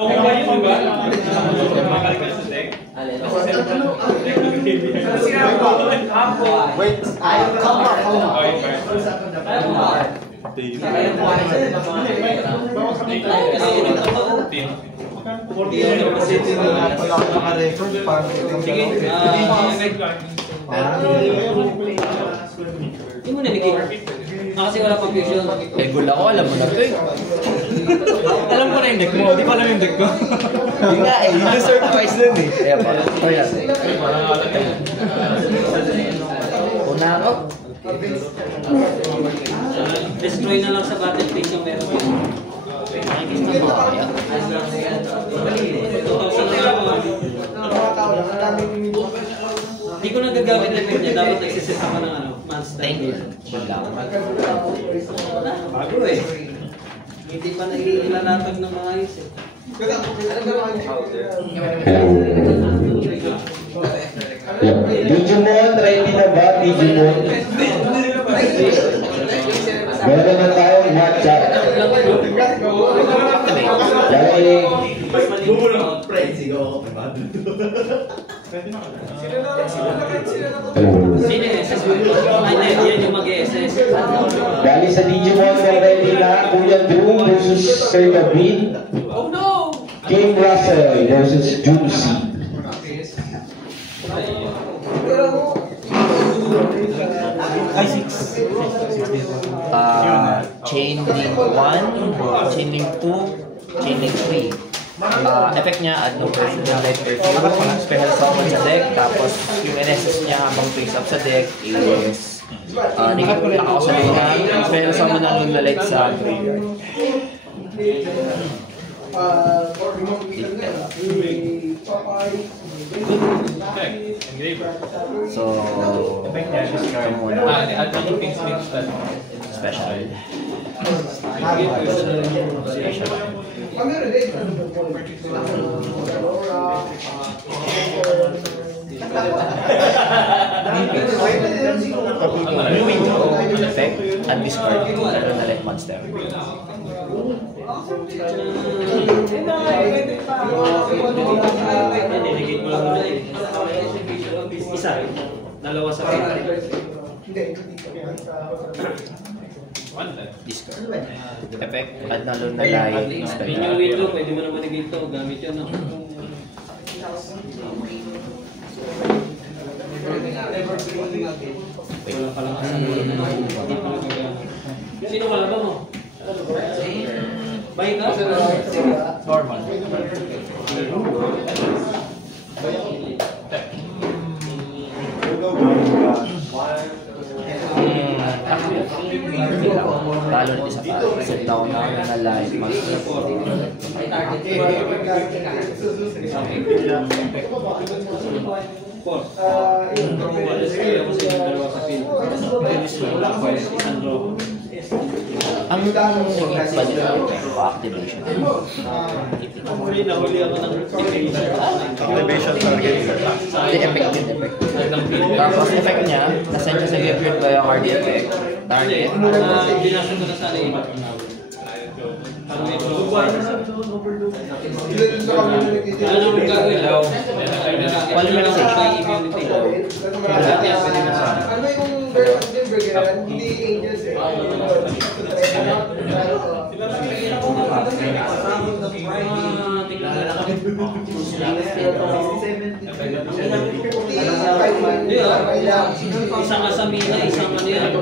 Wait, come back. Hindi mo nabigay. Kasi wala pang fusion. Eh, gul ako, alam mo na ito eh. Alam ko na yung deck mo, di ko alam yung deck ko. Hindi nga eh, yung deserve twice dun eh. Kaya pa. Oh yan. Una ako. Destroy na lang sa battle phase yung meron. Nakikis na mga kaya. 2,000 na lang ako. Hindi ko nagagamit na niya, dapat nagsiset ako ng monster. Thank you. Bago eh. Hindi pa naiilanatag ng mga ayos eh. Digimon, ready na ba? Digimon? Meron na tayong WhatsApp. Dahil Sino yung SS? Ay, hindi. Yan yung mag-SS. dahil sa Digimon na ready na Kuya Drew versus Sir David. Oh no! King Russell versus Juicy. Ay, 6. Chain link 1, chain link 2, chain link 3. Effect niya, add no version ng light perfume, special summon sa deck, tapos yung NSS niya habang face up sa deck is nakikita ako sa luna, special summon ng luna light sa graveyard. So, ito muna. Special. Effect and discard lalo na light monster. Isa. Dalawa sa pin. Discard. Effect add na lalo na light Pin yung window, pwede mo naman i-gate to. Gamit yun, no? Wala pa lang sa ulo na hindi pa nagagamit. Sino kalaba mo? Bay ka? Normal. Talo na isa pa. Set down na light monster. Ang naging pa nila activation. Activation target. Hindi, effect din, effect. Tapos effect niya, nasend siya sa graveyard by ang RD effect. Target. Binasa ko na sa alay. Ano ang gagawin? Polymerization. Hindi angels eh. Isang asamina, isang ano yan.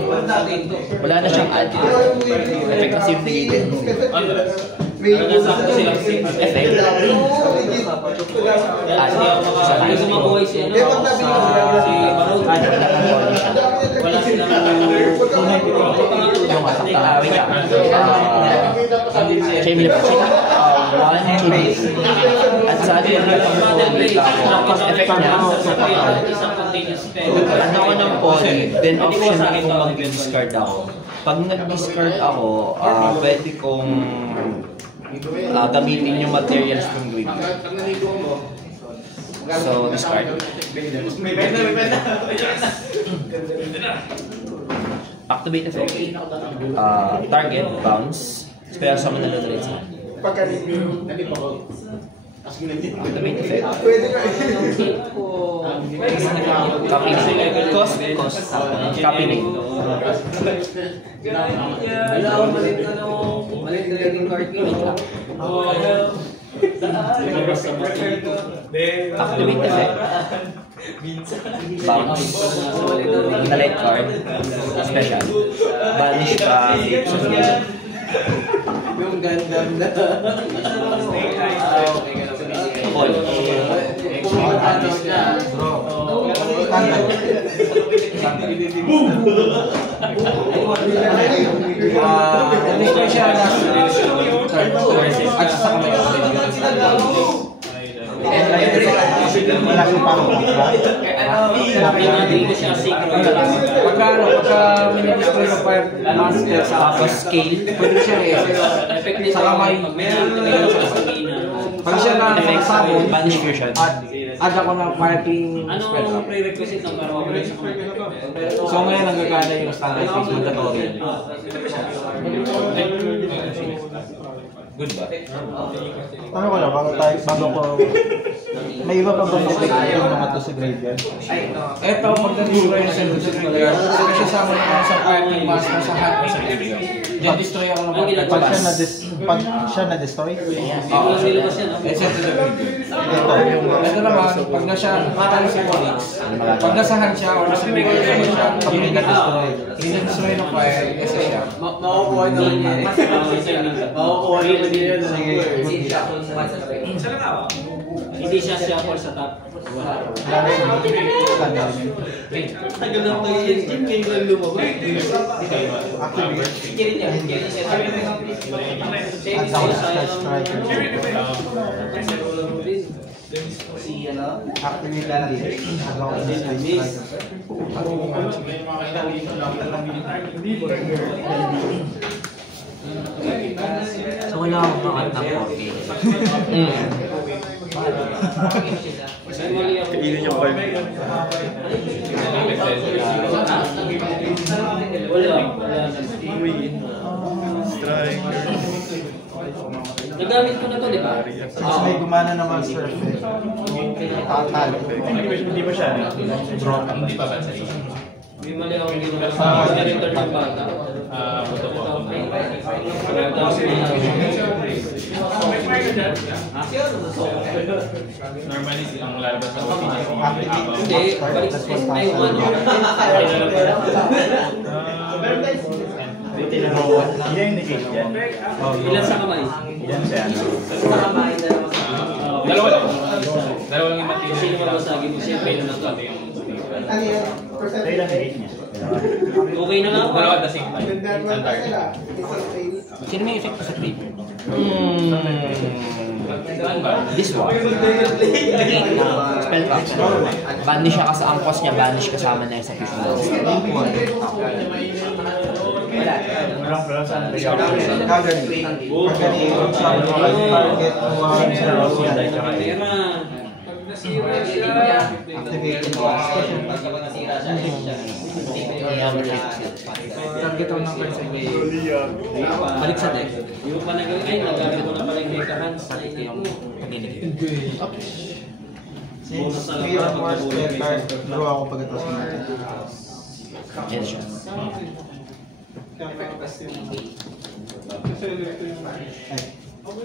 Wala na siyang add. Effect kasi yung negated. Nasakto silang Effect. Hindi ko mabuhay si ano, si Barog. Wala silang Yung wait lang. Chain lip. One, chain lip. At sa atin, tapos effect niya, ano ko ng poly, then option na kung mag-discard ako. Pag nag-discard ako, pwede kong gamitin yung materials ng graveyard. So, discard. Activate effect. Target, bounce, spell summon na lottery sa hand. Pagka-review. Activate effect. Pwede nga eh. Copy link. Cost. Copy link. Malit trading card game. Activate effect. Bounce. Invalid card. Special. Banish ka. Yung Gundam na. Call. Destroy siya na at sa kamay. Wala siyang parang Pagka mini-destroy ng fire master sa scale, pwede siya sa kamay. Pag siya na sabon, Banish fusion. add ako ng fire king Ano spell. ang prerequisite ng para mabuhay sa combat? So ngayon nagagana yung standard phase mandatory. Good ba? Ano ko lang, bago ko... May iba pa ba yung mga to sa graveyard? Eto, pag na-destroy na sa graveyard, kasi sama na sa fire king master sa hand sa graveyard. Diyan destroy ako ng Pag siya na-destroy? Oo, nilabas yan. Set to the graveyard. Ito naman, pag na siya, matalo si Onyx, pag nasa hand siya o nasa graveyard naman siya, pag hindi na-destroy, hindi ng fire, isa siya. Makukuha naman yan. Makukuha naman yan. Hindi siya shuffle sa top. Tagal na tayo yan. Kim kayo lang lumabas. Kirin niya. So wala akong makat ng 4K. Kainin yung card. Nagamit ko na to, di ba? Kasi may gumana na Master Effect. Tatalo. Hindi ba siya? Drop. May mali ako hindi naman sa return ng bata. Ito po. Normally, ang lalabas sa Hindi, balik sa ay, ano. Ilan negate yan? Ilan sa kamay? Yan siya. Sa kamay, Dalawa lang. Dalawa lang yung material. Sino mabasagin mo? Siyempre na to. Ano yan? Ilan negate niya? Okay na nga ako. Dalawa at the same time. Standard. Sino may effect sa trip? This one. Spell trap. Banish siya kasi ang cost niya, banish kasama na sa fusion. Target Target ako ng fire sa balik sa deck. Yung pa nagawin, ay, nagamit ko na pala yung Mecha Hands. Yung pag-inigay. Since we are more spare card, draw ako pagkatapos ng natin. Yes, siya. Ay. Ito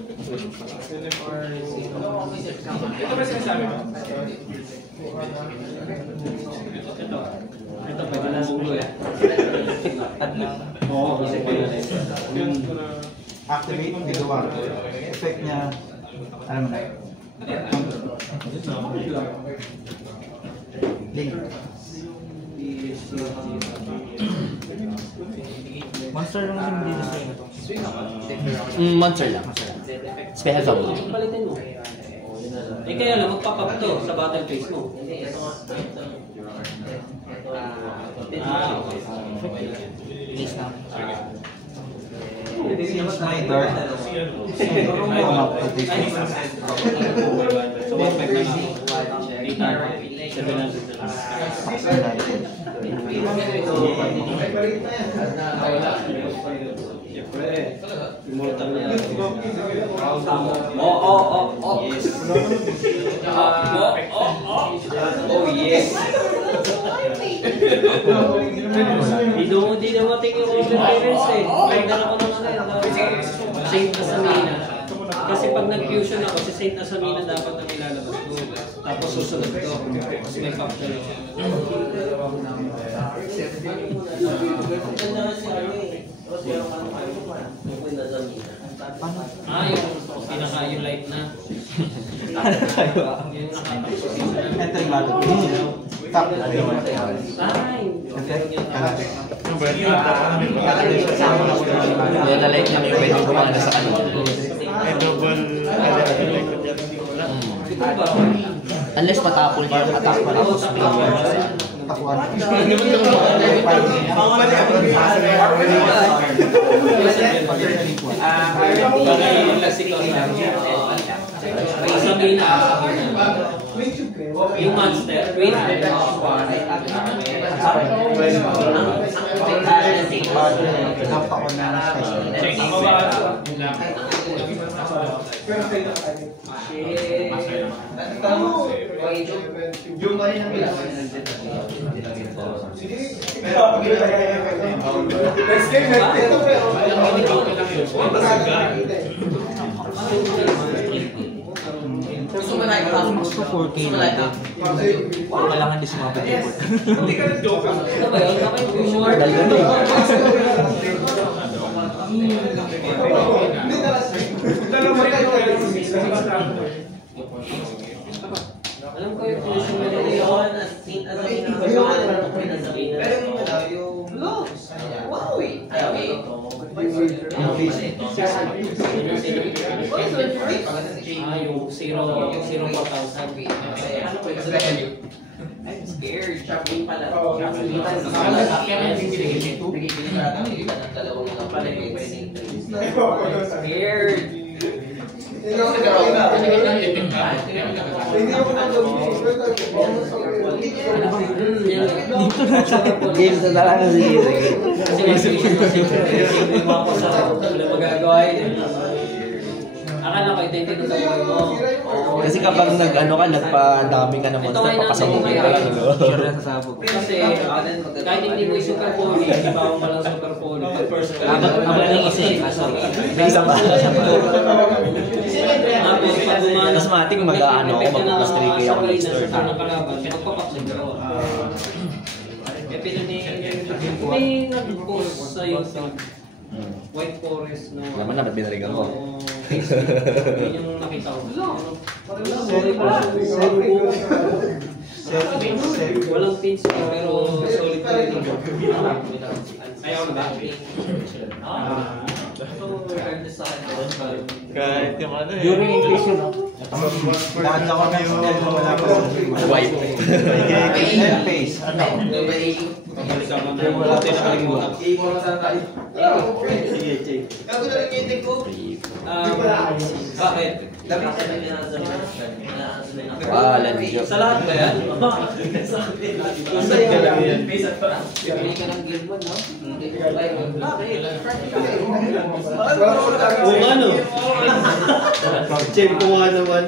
ba sinasabi mo? Ito, pwede na sulo eh. Activate, biduwa. Effect niya, alam mo na. Link. Monster lang yung hindi destroy na to. Monster lang. Special summon. Palitin mo. Eh kaya lang, magpapap to sa battle phase mo. Please na. Since my dark, So, perfect na nga. 700 na lang. Siyempre. Immortal na yan. Yes. Yes. Hindi dumating yung overparents eh. Nagdala ko naman Saint Asamina. Kasi pag nag-fusion ako, si Saint Asamina dapat ang ilalabas ko. Tapos susunod ko. Kasi may capture ako. Yung light na. Ito yung lahat. Tap. Yan na like namin yung pwede gumana sa kanila. Unless matapol niya, attack pa lang. Takuan. Yung monster, wait. Gusto mo na gusto 4K natin. Kailangan di sumabit yung Hindi ka nag-joke. Ano ba yun? Kapag fusion. Alam ko yung fusion na yun. Wow eh. Yung 0,000. I'm scared. Shopping pala. Scared. Game sa dala na sige. Wala magagawa yun. Akala ko identity sa buhay mo. Kasi kapag nag-ano ka, nagpa-dami ka ng monster, papasabog ka lang. Kasi kahit hindi mo i-super poly, hindi pa ako malang super poly. First ka. Abang ng isa eh, kaso. May isa pa. Tapos pag gumana. Mas matik mag-ano ako, mag-plus 3K ako next turn. Magpapaksig ako. Kaya may nag-post sa YouTube. White Forest na... Naman na, ba't binaligan ko? Yun yung nakita ko. Walang pins pero solid pa rin. Ayaw na ba? Kahit yung ano eh. During inflation, lahat ako na yung wala pa sa White. face. Ano? Wala pa sa kalimutan. Bakit? Wala niyo. Sa lahat ba yan? Usad ka lang yan. Pili ka ng guild mo, no? Bakit? Kung ano? Check ko nga naman.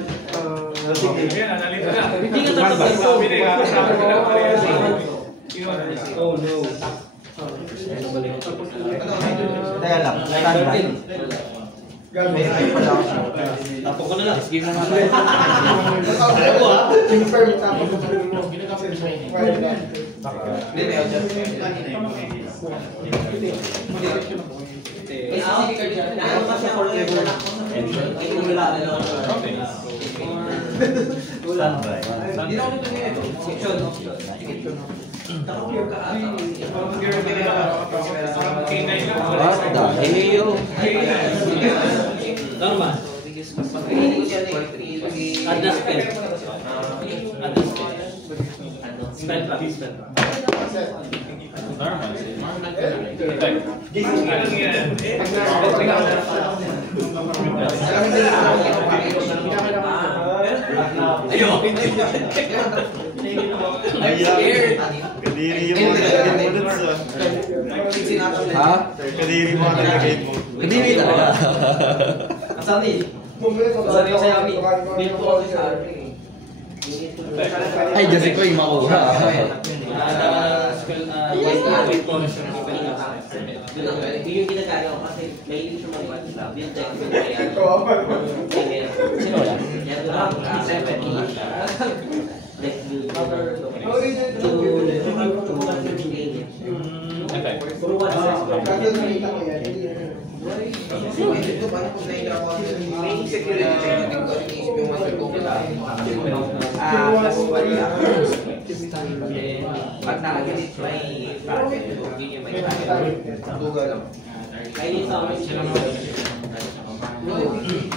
Hindi ka tatapos ko. Oh no. Kaya lang, standby. May pala ako siya. Tapo ko na lang. Game na nga tayo. Ako ah. What the hell? Normal. Add the spell. Add the spell. Spell trap. Spell trap. Kadiri yung mga naging bullets ah. Ha? Kadiri mo ang nag-rate mo. Kadiri talaga. Ay, kasi ko yung makuha. Yung ginagawa ko kasi may hindi siya mag-lab. Yung Sino wala? Pag nakaganit may parang yun may duga lang. Kaya sa amin sila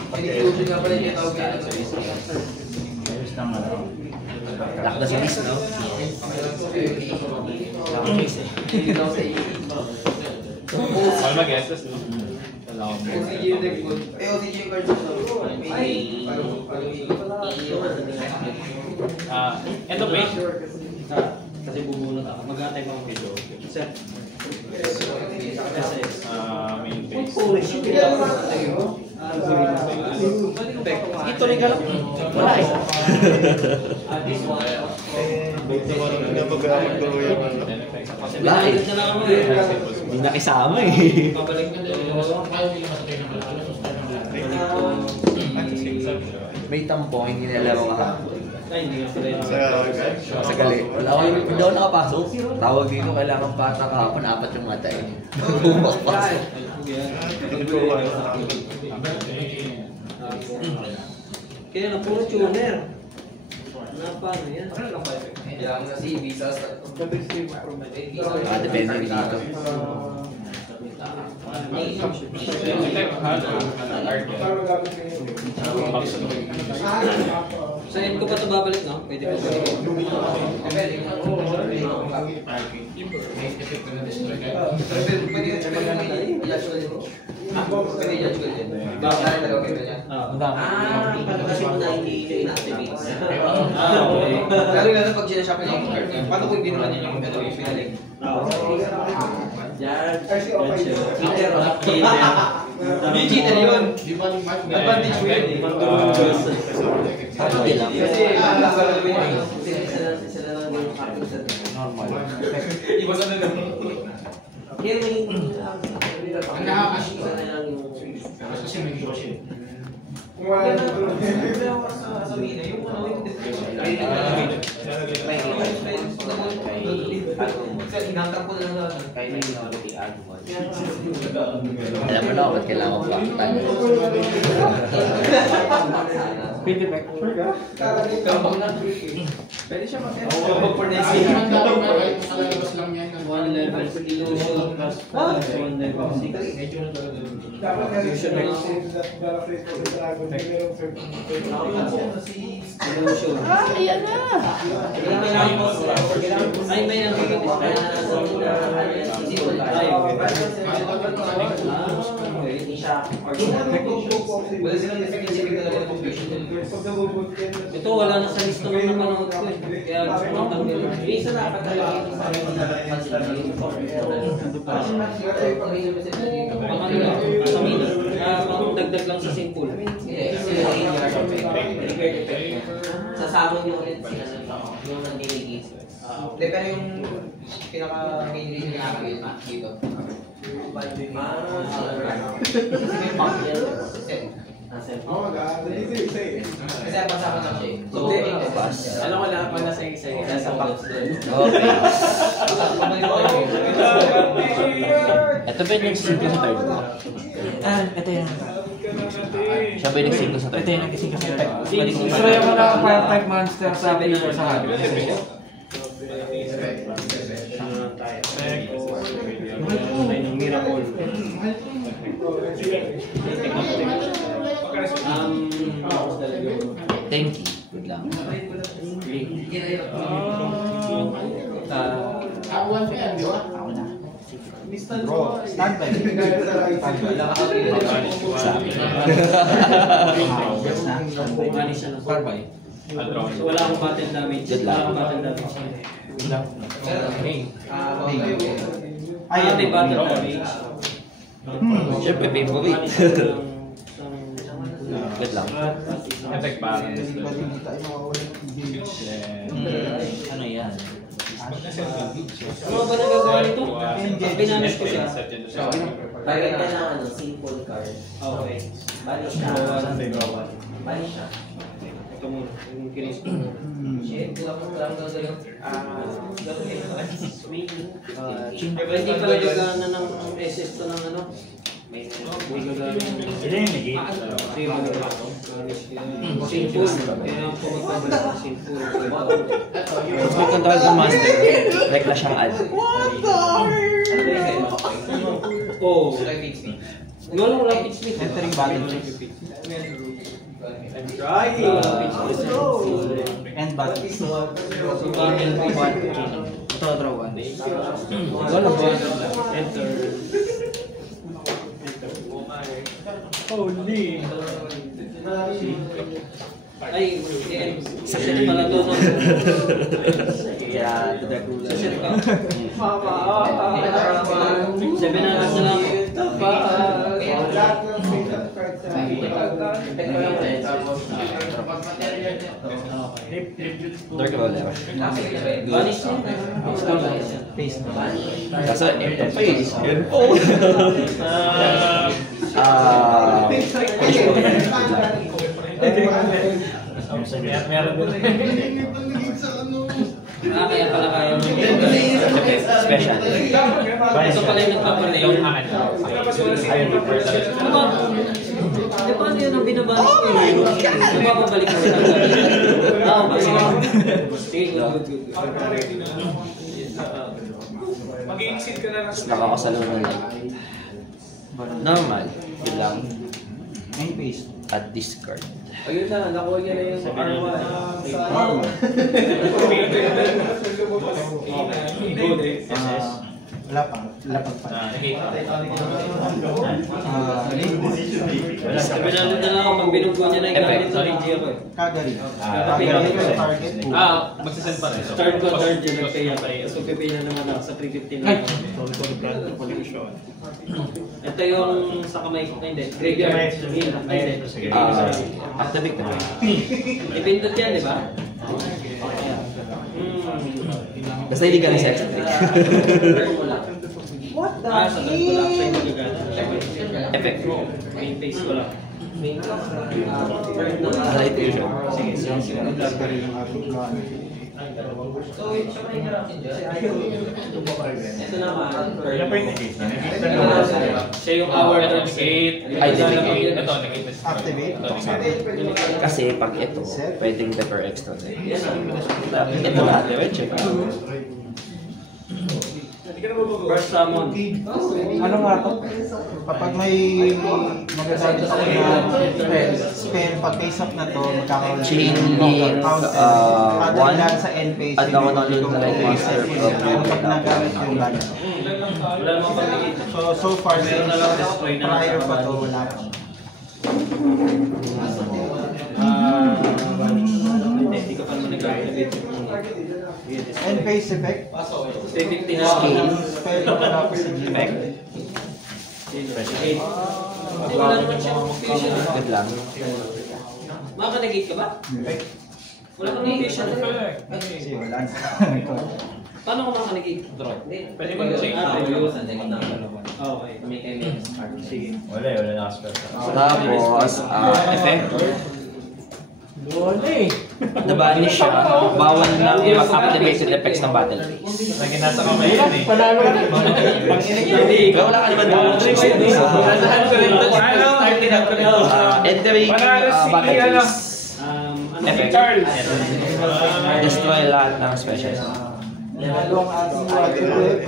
Pinitusin nga pala niya tawag yan. Ayos lang ano. Lakda si Liz, no? Mahal mag-SS, no? End of page? kasi bubunot ako. Mag-atay pa ako video. Sir. Main page. Ito rin ka lang. Wala eh. This one. Wala eh. Ganda na ako eh. Hindi nakisama eh. Pabalik ko May tampong, hindi nalaro ka. ay, hindi nga pala yun. Sa gali. Wala ko, hindi ako nakapasok. Tawag dito, kailangan pa kahapon, 4 yung matay. Bumakpasok. Kaya na puro tuner. Paano yan? Kailangan na si Visas. Depende rin dito. Sa end ko pa ito babalik, no? Pwede pa balik. Kasi mo na hindi ina-activate. Lalo na pag sinashop niya yung card niya. Paano kung hindi naman yung pinalik? Yan. Hindi cheater yun. Advantage mo yun eh. Hindi lang. Kasi Normal. iba sa nila. Kaya may... Ang nakakasya. Kasi may negotiate. Alam mo na ako ba't kailangan ko pakitan. Pwede siya One level illusion plus one level 6. Illusion. Ayan na! Ay, may nagiging hindi siya ito wala na sa lista nung napanood ko eh. Kaya gusto ko tanggalin. Isa na pagkalagay sa akin na sa mina. Pang dagdag lang sa simple. Sasama niyo ulit yung nandinigis. Pero yung pinaka-main reason nga dito. Kasi ang pasakan lang siya. Alam ko lang pag nasa isa sa box doon. Okay. Ito ba yung nagsisimple sa third mo? Ito yun. Siya ba yung nagsisimple sa third? Ito yung nagsisimple sa third. So yung mga fire type monster sa pinaka sa halo. Thank you. Good lang. Bro, stand by. Sabi. Manis siya ng Barbay. So wala akong battle damage. Good Wala luck. akong battle damage. Ay, may battle damage. Siyempre, favorite. Wait lang. Effect pa. Ano yan? Ano ba nagagawa nito? Pag pinamiss ko siya. Bagay ka na simple card. Okay. Bali siya. Bali siya. Ito muna. Yung kinis ko. Hindi pala gagana ng SS to ng ano? May gagana ng... Simple. Kaya po magpapala ng simple. Mas mag-control ng master. Like na siyang add. Oh. Wala pitch me. Entering battle. I'm trying. End battle. Ito, draw one. Wala ba? Enter. Holy. Ay, set pala to. Kaya, the dark ruler. Set ka. 7 na lang. Dark ruler. Banish niya. Face na. Kaso, face. Yun po. Kaya pala kaya mo. Special. Ito pala yung nagpapalay. Di ba ano yun ang binabalis ko yun? Di ba babalik ko sa sige, good. Mag-i-exit ka na lang. Nakakasalo na lang. Normal. Yun lang. Main face. At discard. Ayun na, nakuha niya na yung R1. Wala pa. Lapag pa. Pinalo na lang ako pag binunggo niya na yung gamit sa RG ako eh. Kagari. Kagari yung target. Magsasend pa rin. Start ko, third yun nagpay ako eh. So pipay na naman ako sa 350 na. Ito yung sa kamay ko, hindi, graveyard. Hindi. Activate na. Ipindot yan, di ba? Basta hindi galing sa extra. What the Sa third ko lang siya yung magagana. Effect. Main face ko lang. Highlight yun siya. Kagari yung ating plan. Ito naman. Siya yung hour na Ay, negate. Ito, negate. Activate. Kasi pag ito, pwedeng defer extra din. Ito lahat, check out. First summon. Ano nga to? Kapag may magagamit ako na spell, pag face up na to, magkakaroon Chain ng link, counter one, lang sa end phase. at ako nalun na like master problem. Pag nagamit yung bala. Wala namang pag-igit. So far, since prior pa to, wala pa. Hindi ka pa naman nag-activate. End phase effect. 350 na Scale. Spell pa na ako sa Effect. Wala naman siyang fusion. Good lang. Maka-negate ka ba? Wala kang fusion. Kasi wala na. Paano ko maka-negate? Pwede mo na-change. Okay. Sige. Wala na spell. Tapos, effect. Nabanish siya. Bawal na mag-activated effects ng battle phase. Lagi nasa kamay yan eh. Panalo ka na. Pero wala ka naman doon. Entering battle phase. Effect. Destroy lahat ng specials. Lalo ang ating water wave.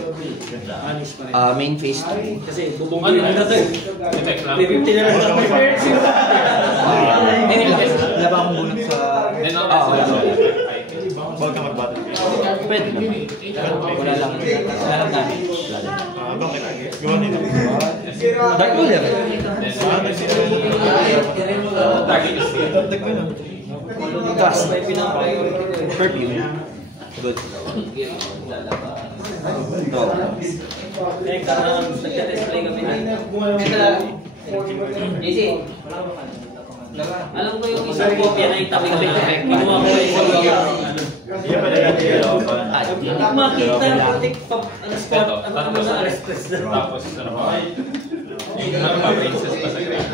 Main phase 2. Kasi bubungkin na natin. Effect lang. 350 na lang. Wala ba akong bunot sa... Then Ah, ako wala. Bawal ka mag-battle. Pwede naman. Wala lang. Wala lang namin. Gawa nila. Dark ruler. Target is here. Cast. May pinaka-priority ko eh. Perfume. Good. Draw. nagka-display kami na. Easy. Alam ko yung isang kopya na itabi ko na. Kinuha ko yung makita na putik pa. Ano sa alas-press na. Tapos, ano ba? Ano ba, princess pa sa grade?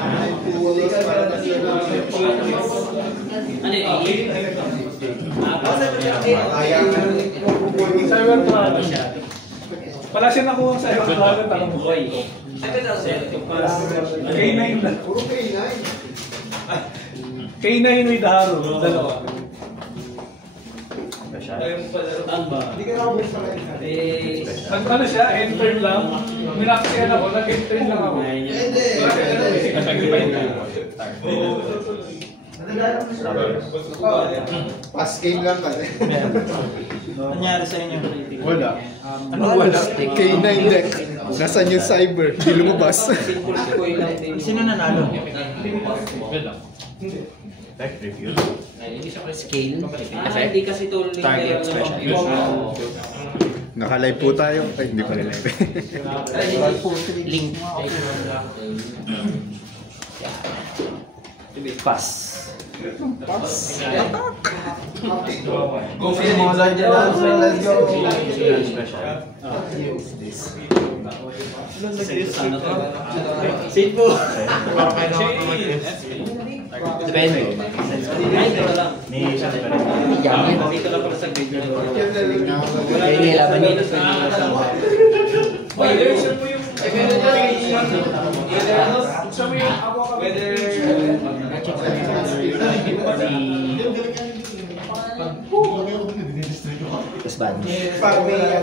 Ano yun? Wala siya nakuha sa iyo. K9 na. K9 with Haro. Dalawa. Ano siya? Enter lang. Minakasiyan ako. Nag-enter lang ako. Pass game lang kasi. Nangyari sa inyo? Wala. Ano wala? K9 deck. Nasaan yung cyber? Hindi lumabas. Sino nanalo? Scale. Hindi kasi ito Target special. Naka-live po tayo. Ay, hindi pa rin live. Link. Pass. Go for more like the dancer, let's go. Sit po. Depende. Ay, ito lang. Dito lang pala sa video. Kaya nilaban yun. Tapos ban. Pag may ano,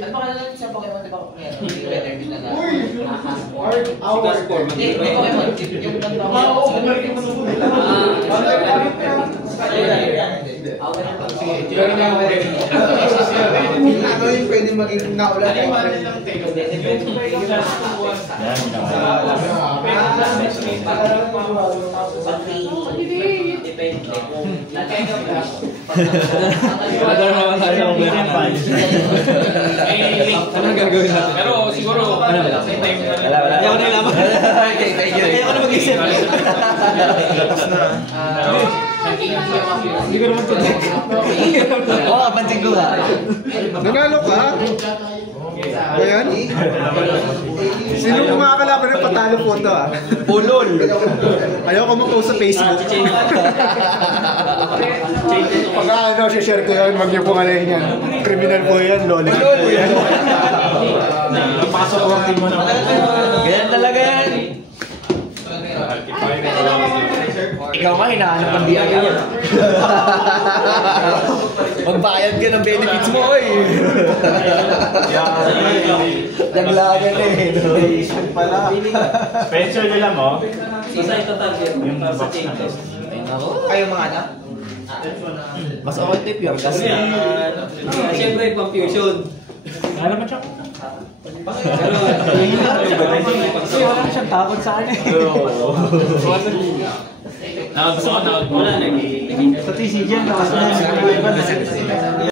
Ano pa lang sa Pokemon, di ba? Weather din na lang. Sigas Sport. Hindi, Pokemon. Yung ano yung pwede maging naulan ay Anong gagawin natin? Pero siguro, Wala. Hindi ako nailaman. Thank you. Hindi ako na mag-isip. Hindi ko naman tuloy. Oo, pansin ko ka. Nanalo ka? Ba yan? Sino mo mga kalaban ng patalo po ito ah? Pulol. Ayaw ko mag-post sa Facebook. Pag ano, share ko yun, wag niyo pong alayin yan. Criminal po yan, loli. napakasukutin mo naman. Ganyan talaga yan. Ikaw nga, hinahanap ng biya ka yan. Magbayad ka ng benefits mo, oy. Naglagan eh. Pala. Pension nila mo? Isa ito target. Yung sa changes. Kayo mga anak? Mas okay tip yun kasi Siyempre, confusion. Alam mo siya? Pero, Wala siyang takot sa akin. Nakagbuka, wala na. Sa TCG, lakas na.